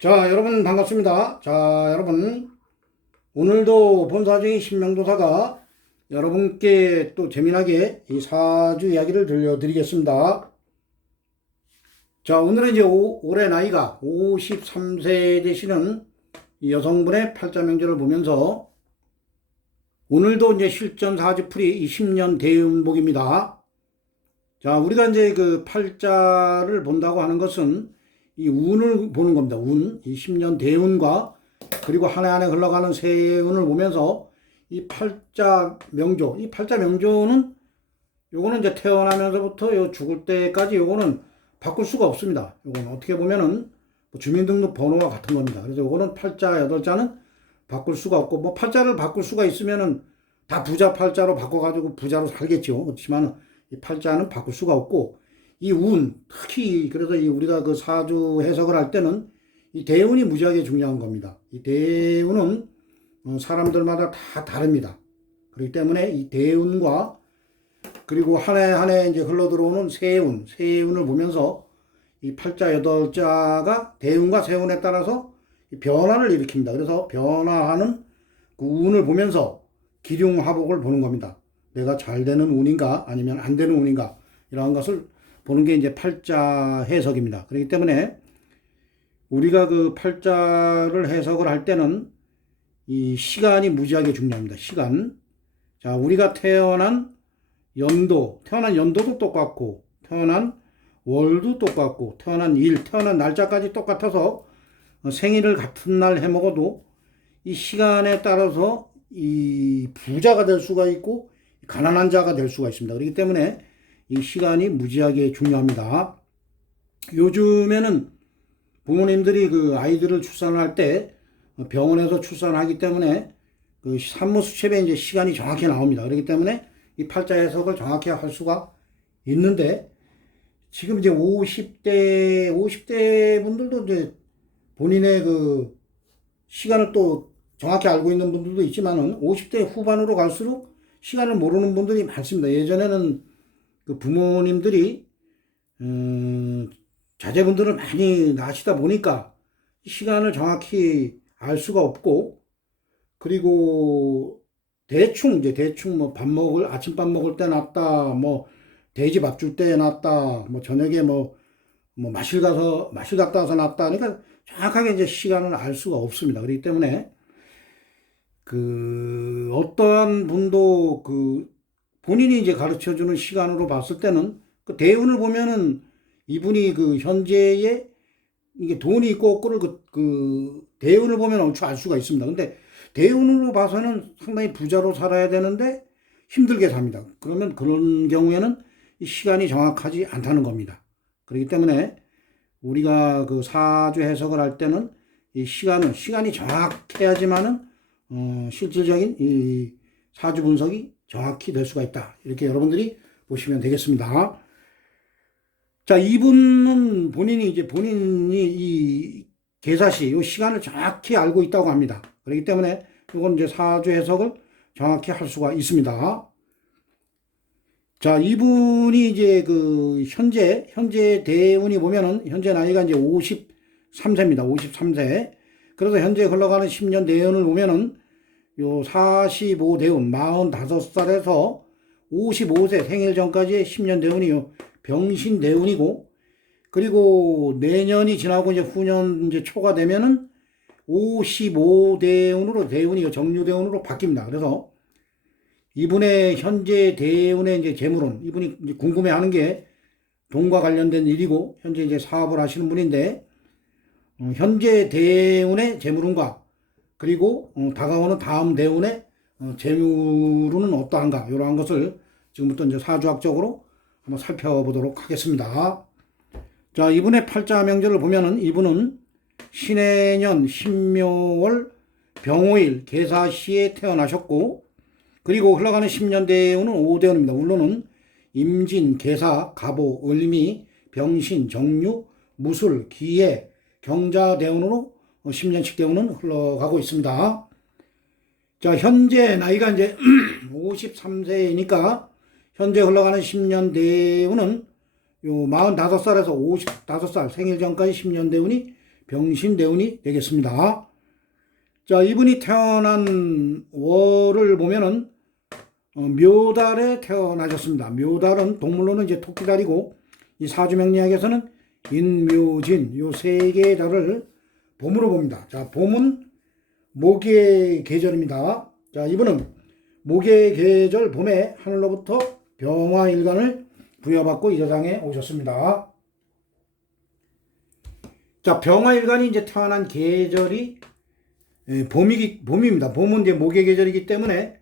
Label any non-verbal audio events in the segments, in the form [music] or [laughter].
자, 여러분 반갑습니다. 자, 여러분 오늘도 본사중의 신명도사가 여러분께 또 재미나게 이 사주 이야기를 들려드리겠습니다. 자, 오늘은 이제 오- 올해 나이가 53세 되시는 이 여성분의 팔자 명제를 보면서 오늘도 이제 실전 사주풀이 20년 대운복입니다. 자, 우리가 이제 그 팔자를 본다고 하는 것은 이 운을 보는 겁니다. 운, 이 10년 대운과 그리고 한 해 한 해 흘러가는 세운을 보면서 이 팔자 명조, 이 팔자 명조는 요거는 이제 태어나면서부터 요 죽을 때까지 요거는 바꿀 수가 없습니다. 요거는 어떻게 보면은 뭐 주민등록 번호와 같은 겁니다. 그래서 요거는 팔자 여덟 자는 바꿀 수가 없고 뭐 팔자를 바꿀 수가 있으면은 다 부자 팔자로 바꿔가지고 부자로 살겠죠. 그렇지만 이 팔자는 바꿀 수가 없고 이 운, 특히 그래서 이 우리가 그 사주 해석을 할 때는 이 대운이 무지하게 중요한 겁니다. 이 대운은 어, 사람들마다 다 다릅니다. 그렇기 때문에 이 대운과 그리고 한 해 한 해 이제 흘러 들어오는 세운, 세운을 보면서 이 팔자 여덟 자가 대운과 세운에 따라서 이 변화를 일으킵니다. 그래서 변화하는 그 운을 보면서 기륭화복을 보는 겁니다. 내가 잘 되는 운인가 아니면 안 되는 운인가 이러한 것을 보는 게 이제 팔자 해석입니다. 그렇기 때문에 우리가 그 팔자를 해석을 할 때는 이 시간이 무지하게 중요합니다. 시간. 자, 우리가 태어난 연도, 태어난 연도도 똑같고, 태어난 월도 똑같고, 태어난 일, 태어난 날짜까지 똑같아서 어, 생일을 같은 날 해 먹어도 이 시간에 따라서 이 부자가 될 수가 있고, 가난한 자가 될 수가 있습니다. 그렇기 때문에 이 시간이 무지하게 중요합니다. 요즘에는 부모님들이 그 아이들을 출산할 때 병원에서 출산하기 때문에 그 산모 수첩에 이제 시간이 정확히 나옵니다. 그렇기 때문에 이 팔자 해석을 정확히 할 수가 있는데 지금 이제 50대 50대 분들도 이제 본인의 그 시간을 또 정확히 알고 있는 분들도 있지만은 50대 후반으로 갈수록 시간을 모르는 분들이 많습니다. 예전에는 그 부모님들이 음, 자제분들을 많이 낳으시다 보니까 시간을 정확히 알 수가 없고 그리고 대충 이제 대충 뭐 밥 먹을 아침밥 먹을 때 낳았다 뭐 돼지 밥 줄 때 낳았다 뭐 저녁에 뭐뭐 마실 가서 마실 갔다 와서 낳았다 그러니까 정확하게 이제 시간을 알 수가 없습니다. 그렇기 때문에 그 어떠한 분도 그 본인이 이제 가르쳐 주는 시간으로 봤을 때는 그 대운을 보면은 이분이 그 현재의 이게 돈이 있고 없고를 그, 그 대운을 보면 얼추 알 수가 있습니다. 근데 대운으로 봐서는 상당히 부자로 살아야 되는데 힘들게 삽니다. 그러면 그런 경우에는 이 시간이 정확하지 않다는 겁니다. 그렇기 때문에 우리가 그 사주 해석을 할 때는 이 시간은 시간이 정확해야지만은 어, 실질적인 이 사주 분석이 정확히 될 수가 있다. 이렇게 여러분들이 보시면 되겠습니다. 자, 이분은 본인이 이제 본인이 이 계사시, 이 시간을 정확히 알고 있다고 합니다. 그렇기 때문에 이건 이제 사주 해석을 정확히 할 수가 있습니다. 자, 이분이 이제 그 현재, 현재 대운이 보면은 현재 나이가 이제 53세입니다. 53세. 그래서 현재 흘러가는 10년 대운을 보면은 요 45대운, 45살에서 55세 생일 전까지의 10년 대운이요. 병신 대운이고, 그리고 내년이 지나고 이제 후년 이제 초가 되면은 55대운으로 대운이 정유 대운으로 바뀝니다. 그래서 이분의 현재 대운의 이제 재물은 이분이 이제 궁금해 하는 게 돈과 관련된 일이고, 현재 이제 사업을 하시는 분인데, 어, 현재 대운의 재물운과 그리고 어, 다가오는 다음 대운의 어, 재물운은 어떠한가 이러한 것을 지금부터 이제 사주학적으로 한번 살펴보도록 하겠습니다. 자 이분의 팔자 명절을 보면은 이분은 신해년 신묘월 병오일 계사시에 태어나셨고 그리고 흘러가는 10년 대운은 5대운입니다. 물론은 임진, 계사, 갑오, 을미, 병신, 정유, 무술, 기해, 경자 대운으로 10년씩 대운은 흘러가고 있습니다. 자, 현재 나이가 이제 [clears throat] 53세이니까 현재 흘러가는 10년 대운은 요 45살에서 55살 생일 전까지 10년 대운이 병신 대운이 되겠습니다. 자, 이분이 태어난 월을 보면은 어, 묘달에 태어나셨습니다. 묘달은 동물로는 이제 토끼달이고 이 사주명리학에서는 인묘진 요 세 개의 달을 봄으로 봅니다. 자, 봄은 목의 계절입니다. 자, 이분은 목의 계절 봄에 하늘로부터 병화 일간을 부여받고 이 세상에 오셨습니다. 자, 병화 일간이 이제 태어난 계절이 예, 봄이기, 봄입니다. 봄은 이제 목의 계절이기 때문에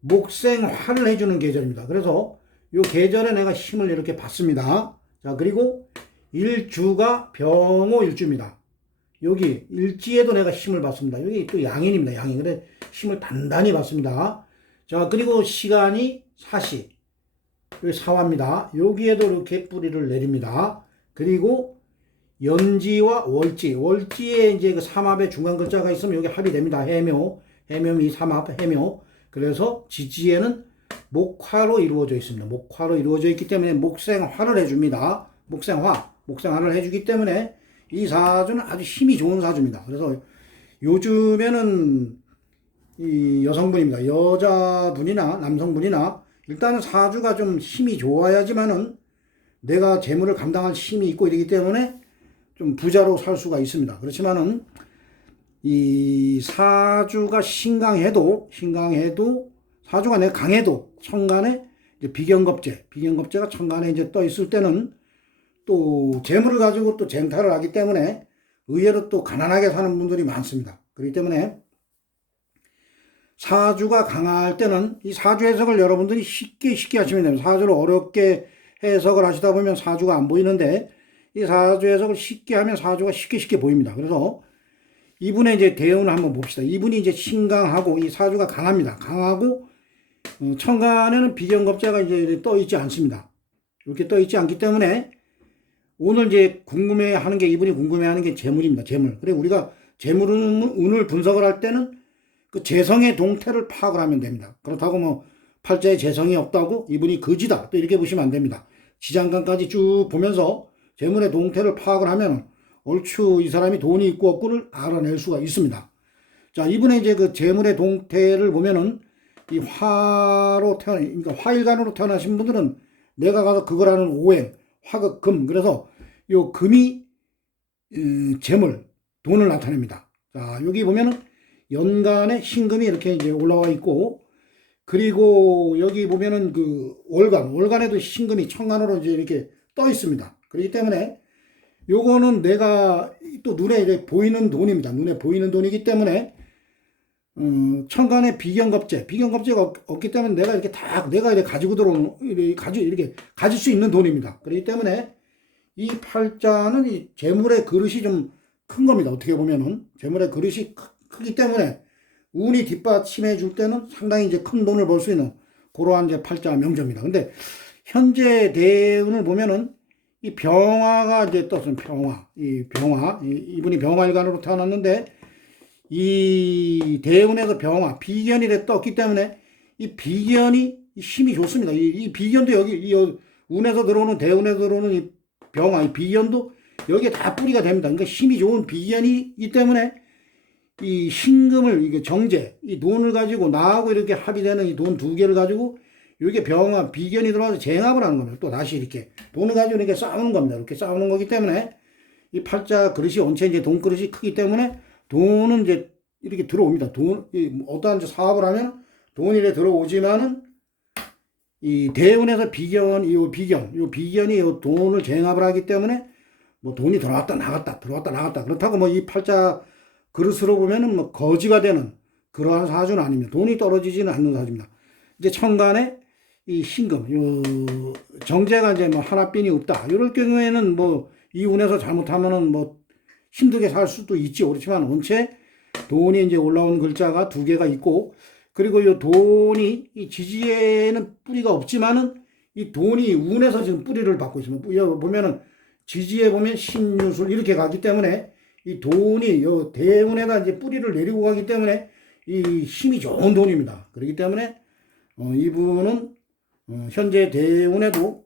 목생화를 해주는 계절입니다. 그래서 요 계절에 내가 힘을 이렇게 받습니다. 자, 그리고 일주가 병호 일주입니다. 여기 일지에도 내가 힘을 받습니다. 여기 또 양인입니다. 양인. 그래 힘을 단단히 받습니다. 자, 그리고 시간이 사시. 여기 사화입니다. 여기에도 이렇게 뿌리를 내립니다. 그리고 연지와 월지. 월지에 이제 그 삼합의 중간 글자가 있으면 여기 합이 됩니다. 해묘. 해묘이 삼합, 해묘. 그래서 지지에는 목화로 이루어져 있습니다. 목화로 이루어져 있기 때문에 목생화를 해줍니다. 목생화. 목생화를 해주기 때문에 이 사주는 아주 힘이 좋은 사주입니다. 그래서 요즘에는 이 여성분입니다. 여자분이나 남성분이나 일단은 사주가 좀 힘이 좋아야지만은 내가 재물을 감당할 힘이 있고 이러기 때문에 좀 부자로 살 수가 있습니다. 그렇지만은 이 사주가 신강해도 신강해도 사주가 내가 강해도 천간에 이제 비견겁제 비견겁제가 천간에 이제 떠 있을 때는 또 재물을 가지고 또 쟁탈을 하기 때문에 의외로 또 가난하게 사는 분들이 많습니다. 그렇기 때문에 사주가 강할 때는 이 사주 해석을 여러분들이 쉽게 쉽게 하시면 됩니다. 사주를 어렵게 해석을 하시다 보면 사주가 안 보이는데 이 사주 해석을 쉽게 하면 사주가 쉽게 쉽게 보입니다. 그래서 이분의 이제 대운을 한번 봅시다. 이분이 이제 신강하고 이 사주가 강합니다. 강하고 어, 천간에는 비견겁자가 이제 떠 있지 않습니다. 이렇게 떠 있지 않기 때문에 오늘 이제 궁금해하는 게 이분이 궁금해하는 게 재물입니다. 재물. 그래 우리가 재물운을 분석을 할 때는 그 재성의 동태를 파악을 하면 됩니다. 그렇다고 뭐 팔자에 재성이 없다고 이분이 거지다 또 이렇게 보시면 안 됩니다. 지장간까지 쭉 보면서 재물의 동태를 파악을 하면 얼추 이 사람이 돈이 있고 없고를 알아낼 수가 있습니다. 자 이분의 이제 그 재물의 동태를 보면은 이 화로 태어나 그러니까 화일간으로 태어나신 분들은 내가 가서 그걸 하는 오행 화극 금 그래서 요 금이 음, 재물 돈을 나타냅니다. 자 여기 보면은 연간에 신금이 이렇게 이제 올라와 있고 그리고 여기 보면은 그 월간 월간에도 신금이 천간으로 이제 이렇게 떠 있습니다. 그렇기 때문에 요거는 내가 또 눈에 이제 보이는 돈입니다. 눈에 보이는 돈이기 때문에 음, 천간에 비견겁제, 비견겁제가 없, 없기 때문에 내가 이렇게 다 내가 이렇게 가지고 들어오는 이렇게 가지 이렇게 가질 수 있는 돈입니다. 그렇기 때문에 이 팔자는 이 재물의 그릇이 좀 큰 겁니다. 어떻게 보면은 재물의 그릇이 크, 크기 때문에 운이 뒷받침해 줄 때는 상당히 이제 큰 돈을 벌 수 있는 그러한 이제 팔자 명점입니다. 근데 현재 대운을 보면은 이 병화가 이제 떴습니다. 병화. 이 병화. 이, 이분이 병화일간으로 태어났는데 이 대운에서 병화, 비견이 떴기 때문에 이 비견이 힘이 좋습니다. 이, 이 비견도 여기 이 운에서 들어오는 대운에서 들어오는 이 병화, 이 비견도 여기에 다 뿌리가 됩니다. 그러니까 힘이 좋은 비견이기 때문에 이 신금을 이게 정제, 이 돈을 가지고 나하고 이렇게 합의되는 이 돈 두 개를 가지고 이게 병화, 비견이 들어와서 쟁합을 하는 겁니다. 또 다시 이렇게 돈을 가지고 이렇게 싸우는 겁니다. 이렇게 싸우는 거기 때문에 이 팔자 그릇이 원체 이제 돈 그릇이 크기 때문에 돈은 이제 이렇게 들어옵니다. 돈, 어떠한 사업을 하면 돈이 들어오지만은 이 대운에서 비견, 이 비견, 이 비견이 이 돈을 쟁합을 하기 때문에 뭐 돈이 들어왔다 나갔다, 들어왔다 나갔다. 그렇다고 뭐 이 팔자 그릇으로 보면은 뭐 거지가 되는 그러한 사주는 아닙니다. 돈이 떨어지지는 않는 사주입니다. 이제 천간에 이 신금, 요 정제가 이제 뭐 하나뿐이 없다. 이럴 경우에는 뭐 이 운에서 잘못하면은 뭐 힘들게 살 수도 있지. 그렇지만 원체 돈이 이제 올라온 글자가 두 개가 있고 그리고 이 돈이 이 지지에는 뿌리가 없지만은 이 돈이 운에서 지금 뿌리를 받고 있습니다. 보면은 지지에 보면 신유술 이렇게 가기 때문에 이 돈이 요 대운에다 이제 뿌리를 내리고 가기 때문에 이 힘이 좋은 돈입니다. 그렇기 때문에 어, 이분은 어, 현재 대운에도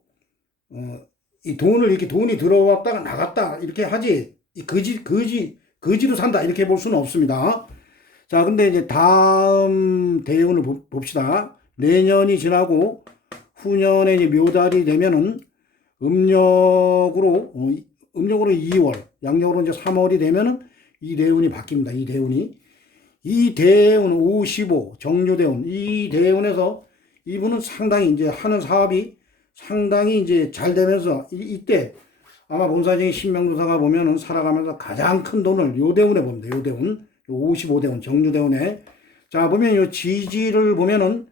어, 이 돈을 이렇게 돈이 들어왔다가 나갔다 이렇게 하지 이 거지 거지 거지로 산다 이렇게 볼 수는 없습니다. 자, 근데 이제 다음 대운을 보- 봅시다. 내년이 지나고 후년에 이제 묘달이 되면은 음력으로 어, 이- 음력으로 2월, 양력으로 이제 3월이 되면은 이 대운이 바뀝니다. 이 대운이 이 대운 55 정묘대운 이 대운에서 이분은 상당히 이제 하는 사업이 상당히 이제 잘 되면서 이, 이때 아마 본사적인 신명도사가 보면은 살아가면서 가장 큰 돈을 요 대운에 봅니다. 요 대운 요 55대운 정유대운에 자 보면 요 지지를 보면은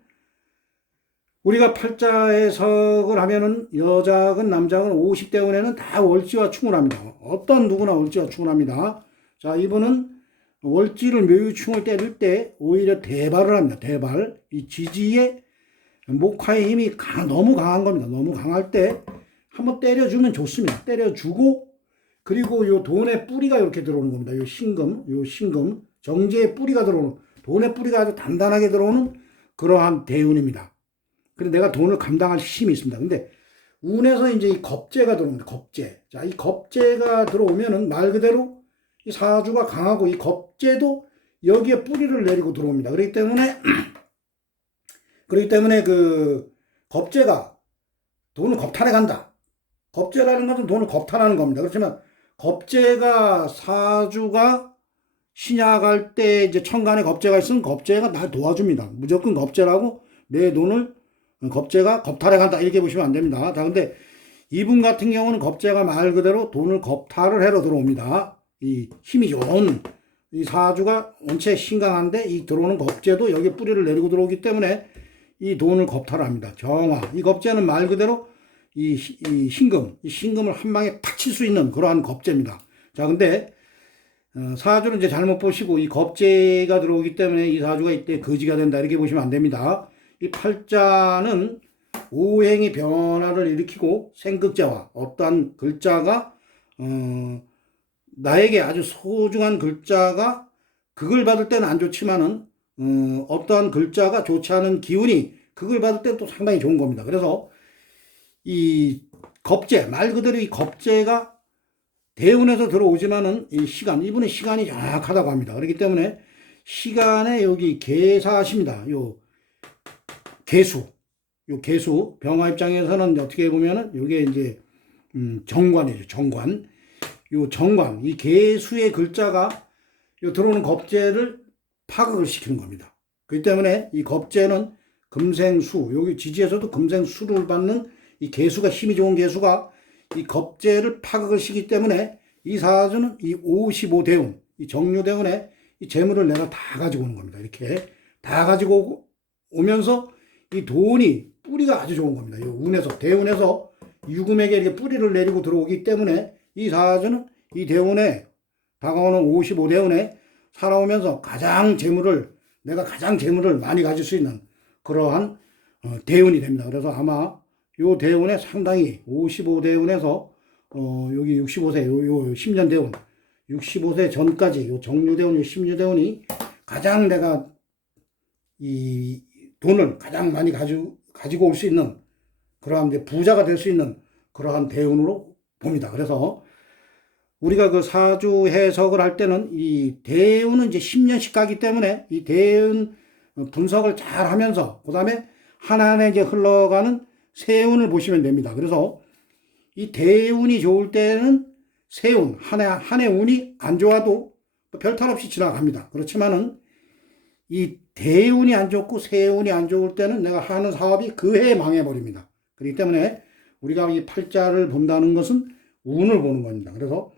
우리가 팔자해석을 하면은 여작은 남작은 50대운에는 다 월지와 충을 합니다. 어떤 누구나 월지와 충을 합니다. 자 이분은 월지를 묘유충을 때릴 때 오히려 대발을 합니다. 대발 이 지지의 목화의 힘이 강, 너무 강한 겁니다. 너무 강할 때 한번 때려주면 좋습니다. 때려주고 그리고 요 돈의 뿌리가 이렇게 들어오는 겁니다. 요 신금, 요 신금, 정제의 뿌리가 들어오는 돈의 뿌리가 아주 단단하게 들어오는 그러한 대운입니다. 근데 내가 돈을 감당할 힘이 있습니다. 근데 운에서 이제 이 겁재가 들어옵니다. 겁재. 자, 이 겁재가 들어오면은 말 그대로 이 사주가 강하고 이 겁재도 여기에 뿌리를 내리고 들어옵니다. 그렇기 때문에 [clears throat] 그렇기 때문에 그 겁재가 돈을 겁탈해 간다. 겁재라는 것은 돈을 겁탈하는 겁니다. 그렇지만 겁재가 사주가 신약할 때 이제 천간에 겁재가 있으면 겁재가 날 도와줍니다. 무조건 겁재라고 내 돈을 겁재가 겁탈해 간다 이렇게 보시면 안 됩니다. 자 근데 이분 같은 경우는 겁재가 말 그대로 돈을 겁탈을 해로 들어옵니다. 이 힘이 좋은 이 사주가 원체 신강한데 이 들어오는 겁재도 여기 뿌리를 내리고 들어오기 때문에 이 돈을 겁탈합니다. 정화. 이 겁재는 말 그대로 이, 시- 이 신금, 이 신금을 한 방에 팍 칠 수 있는 그러한 겁재입니다. 자, 근데 어, 사주를 이제 잘못 보시고 이 겁재가 들어오기 때문에 이 사주가 이때 거지가 된다 이렇게 보시면 안 됩니다. 이 팔자는 오행의 변화를 일으키고 생극자와 어떠한 글자가 어, 나에게 아주 소중한 글자가 그걸 받을 때는 안 좋지만은 어, 어떠한 글자가 좋지 않은 기운이 그걸 받을 때는 또 상당히 좋은 겁니다. 그래서 이 겁재 말 그대로 이 겁재가 대운에서 들어오지만은 이 시간 이분의 시간이 정확하다고 합니다. 그렇기 때문에 시간에 여기 개사십니다. 요 개수 요 개수 병화 입장에서는 어떻게 보면은 요게 이제 음, 정관이죠. 정관 요 정관 이 개수의 글자가 요 들어오는 겁재를 파극을 시키는 겁니다. 그렇기 때문에 이 겁재는 금생수 여기 지지에서도 금생수를 받는 이 개수가 힘이 좋은 개수가 이 겁재를 파극을 시기 때문에 이 사주는 이 55대운 이 정묘대운에 이 재물을 내가 다 가지고 오는 겁니다. 이렇게 다 가지고 오면서 이 돈이 뿌리가 아주 좋은 겁니다. 이 운에서 대운에서 유금에게 이렇게 뿌리를 내리고 들어오기 때문에 이 사주는 이 대운에 다가오는 55대운에 살아오면서 가장 재물을 내가 가장 재물을 많이 가질 수 있는 그러한 어, 대운이 됩니다. 그래서 아마 요 대운에 상당히 55대 운에서 어, 여기 65세 요, 요 10년 대운 65세 전까지 요 정류대운 요 10류대운이 가장 내가 이 돈을 가장 많이 가지고 가지고 올 수 있는 그러한 이제 부자가 될 수 있는 그러한 대운으로 봅니다. 그래서 우리가 그 사주 해석을 할 때는 이 대운은 이제 10년씩 가기 때문에 이 대운 분석을 잘 하면서 그 다음에 하나하나 이제 흘러가는 세운을 보시면 됩니다. 그래서 이 대운이 좋을 때는 세운, 한 해, 한 해 운이 안 좋아도 별 탈 없이 지나갑니다. 그렇지만은 이 대운이 안 좋고 세운이 안 좋을 때는 내가 하는 사업이 그 해에 망해버립니다. 그렇기 때문에 우리가 이 팔자를 본다는 것은 운을 보는 겁니다. 그래서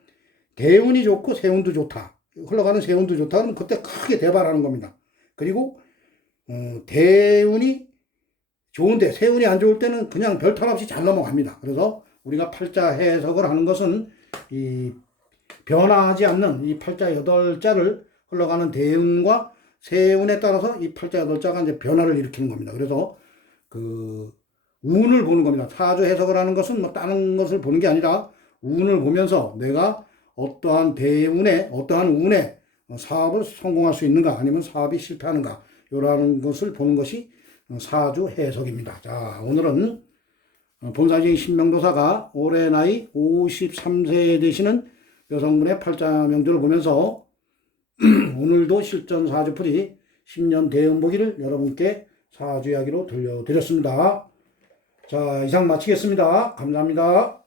대운이 좋고 세운도 좋다. 흘러가는 세운도 좋다. 그러면 그때 크게 대발하는 겁니다. 그리고 어, 대운이 좋은데 세운이 안 좋을 때는 그냥 별 탈 없이 잘 넘어갑니다. 그래서 우리가 팔자 해석을 하는 것은 이 변화하지 않는 이 팔자 여덟 자를 흘러가는 대운과 세운에 따라서 이 팔자 여덟 자가 이제 변화를 일으키는 겁니다. 그래서 그 운을 보는 겁니다. 사주 해석을 하는 것은 뭐 다른 것을 보는 게 아니라 운을 보면서 내가 어떠한 대운에 어떠한 운에 사업을 성공할 수 있는가 아니면 사업이 실패하는가 요라는 것을 보는 것이 사주 해석입니다. 자, 오늘은 본사적인 신명도사가 올해 나이 53세 되시는 여성분의 팔자 명주를 보면서 [clears throat] 오늘도 실전 사주풀이 10년 대음보기를 여러분께 사주 이야기로 들려드렸습니다. 자, 이상 마치겠습니다. 감사합니다.